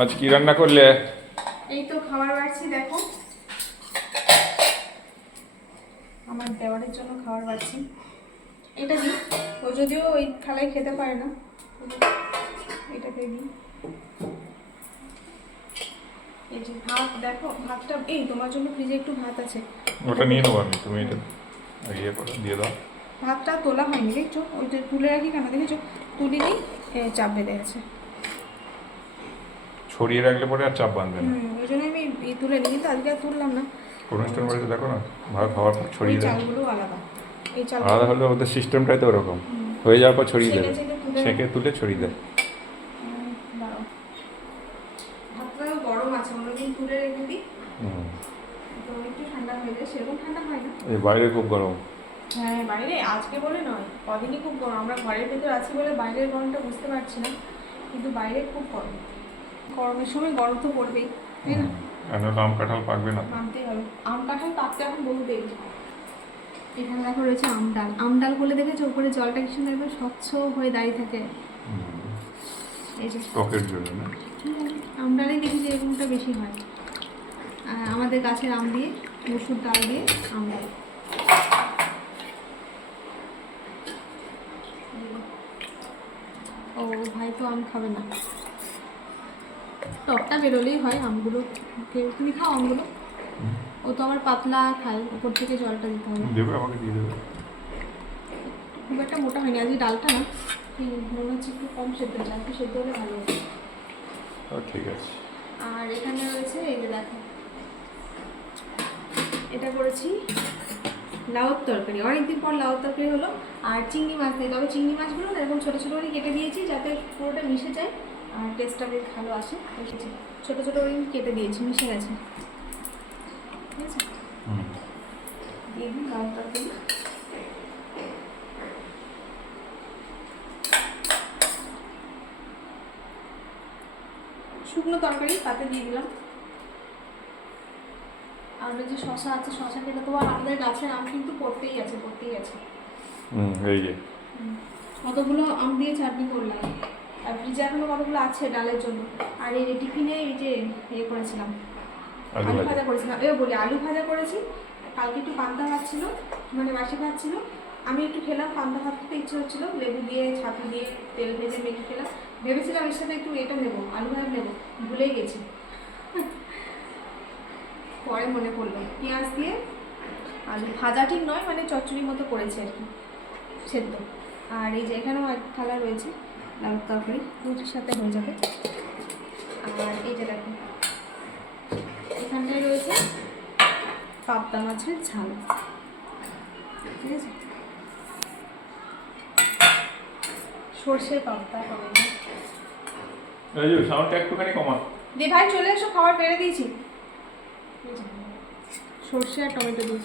আজ কি রান্না করলে? এই তো খাবার বাড়ছি, দেখো আমার দেওয়ারের জন্য খাবার বাড়ছি। এটা দিই, ও যদিও ওই থালায় খেতে পারে না, এটাতে দিই। এই যে ভাত, দেখো ভাতটা, এই তোমার জন্য ফ্রিজে একটু ভাত আছে, ওটা নিয়ে নেবো আমি, তুমি এটা ইয়ে করো, দিয়ে দাও। ভাতটা তোলা হয়নি, দেখছো ওই যে তুলে রাখি কেন, দেখেছো তুলিনি, চাপ বেঁধে আছে। ছড়িয়ে রাখলে পরে আর চাপ বাঁধবে না। ওই জন্য আমি তুলে নিই, কিন্তু আজকে আর তুললাম না। অনুষ্ঠান বাড়িতে দেখো না, ভাত খাওয়ার পর ছড়িয়ে দেয়। চালগুলো আলাদা, এই চাল আলাদা হলে ওদের সিস্টেমটাই তো ওরকম, হয়ে যাওয়ার পর ছড়িয়ে দেবে, ছেঁকে তুলে ছড়িয়ে দেয়। ভাতটা গরম আছে, অন্যদিন তুলে রেখে দিই তো একটু ঠান্ডা হয়ে যায়, সেরকম ঠান্ডা হয় না। এই বাইরে খুব গরম। হ্যাঁ বাইরে আজকে বলে নয়, কদিনই খুব গরম। আমরা ঘরের ভেতর আছি বলে বাইরের গরমটা বুঝতে পারছি না, কিন্তু বাইরে খুব গরম। গরমের সময় গরম তো পড়বেই, তাই না? আম কাঁঠাল পাকবে না, মানতেই হবে। আম কাঁঠাল পাকতে এখন বহু দেরি। এখানে দেখো রয়েছে আম ডাল। আম ডাল করলে দেখেছো উপরে জলটা কি সুন্দর একদম স্বচ্ছ হয়ে দাঁড়িয়ে থাকে। এই যে টকের জন্য না? আম ডালেই দেখি যে এরকমটা বেশি হয়। আমাদের গাছের আম দিয়ে, মসুর ডাল দিয়ে আম ডাল। ও ভাই তো আম খাবে না, টকটা বেরোলেই হয়। আমগুলো তুমি খাও আমগুলো? ও তো আবার পাতলা খায়, উপর থেকে জলটা দিতে হবে। দেবে, আমাকে দিয়ে দেবে। খুব একটা মোটা হয়নি আজকে ডালটা, না মনে হচ্ছে একটু কম সেদ্ধ হয়েছে, একটু সেদ্ধ হলে ভালো হবে। ঠিক আছে। আর এখানে রয়েছে এই যে দেখো, এটা করেছি লাউর তরকারি, অনেকদিন পর লাউর তরকারি হলো। আর চিংড়ি মাছ নেই, তবে চিংড়ি মাছগুলো এরকম ছোটো ছোটো করে কেটে দিয়েছি যাতে পুরোটা মিশে যায় আর টেস্টটা বেশ ভালো আসে। এসেছে ছোটো ছোটো করে কেটে দিয়েছি, মিশে গেছে। ঠিক আছে, দিয়ে দিন লাউর তরকারি। শুকনো তরকারি তাতে দিয়ে দিলাম। আর যে শশা আছে, শশা কেটে তো, আর আমাদের গাছের আম কিন্তু পড়তেই আছে, পড়তেই আছে। এই যে কতগুলো আম দিয়ে চাটনি করলাম, আর ফ্রিজে এখনো কতগুলো আছে ডালের জন্য। আর এই টিফিনে এই যে ইয়ে করেছিলাম, আলু ভাজা করেছিলাম। বলি আলু ভাজা করেছি। কালকে একটু পান্তা ভাত ছিল, মানে বাসি ভাত ছিল, আমি একটু খেলাম। পান্তা ভাত খেতে ইচ্ছে হচ্ছিলো, লেবু দিয়ে ছাতু দিয়ে তেল ভেজে মেখে খেলাম। ভেবেছিলাম এর সাথে একটু এটা নেবো, আলু ভাজা নেবো, ভুলেই গেছি। পরে মনে পড়লো, পেঁয়াজ দিয়ে আলু ভাজা ঠিক নয়, মানে চচ্চড়ির মতো করেছে আর কি, সেদ্ধ। আর এই যে এখানেও এক থালা রয়েছে লাউ তরকারি, রুটির সাথে হয়ে যাবে। আর এই যে দেখো এখানটায় রয়েছে পাবদা মাছের ঝাল, ঠিক আছে, সর্ষের পাবদা হবে। এই যে সাউন্ডটা একটুখানি কমা দে ভাই, চলে এসো, খাবার বেড়ে দিয়েছি। সর্ষে আর টমেটো দিয়ে,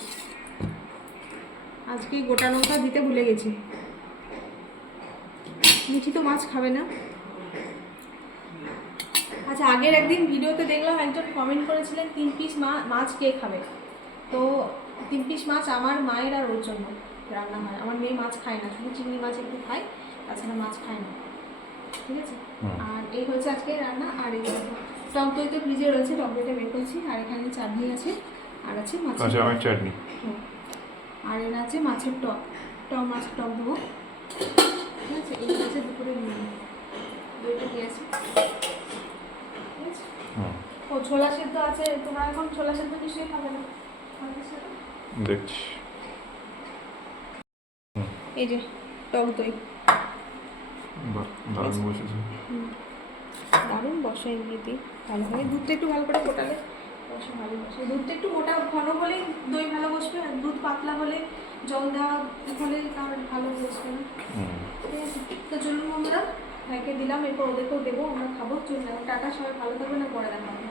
আজকে গোটা লঙ্কা দিতে ভুলে গেছি। মিঠি তো মাছ খাবে না। আচ্ছা, আগের একদিন ভিডিওতে দেখলাম একজন কমেন্ট করেছিলেন 3 পিস মাছ কে খাবে। তো 3 পিস মাছ আমার মায়ের আর ওর জন্য রান্না হয়। আমার মেয়ে মাছ খায় না, শুধু চিংড়ি মাছ একটু খায়, তাছাড়া মাছ খায় না। ঠিক আছে, আর এই হচ্ছে আজকে রান্না। আর এই টক দই তো ফ্রিজে রয়েছে, টক দইটা বের করছি। আর এখানে চাটনি আছে, আর আছে মাছের চাটনি, আর এর আছে মাছের টক, মাছের টক দেবো। ঠিক আছে, এই হচ্ছে দুপুরে দইটা দিয়ে আছে। ঠিক আছে, ও ছোলা সেদ্ধ আছে। তোমরা এখন ছোলা সেদ্ধ নিশ্চয়ই খাবে না, দেখছি। এই যে টক দই, দারুণ বসেছে, দারুণ বসে এমনিতেই ভালো হয়। দুধটা একটু ভালো করে ফোটালে বসে, ভালো বসে। দুধটা একটু মোটা ঘন হলেই দই ভালো বসবে, আর দুধ পাতলা হলে, জল দেওয়া হলে তার ভালো বসবে না। ঠিক আছে, তো চলুন বন্ধুরা, ভাইকে দিলাম, এরপর ওদেরকেও দেবো, আমরা খাবো। চলুন, টাটা, সবাই ভালো থাকবে না, পরে দেখা হবে।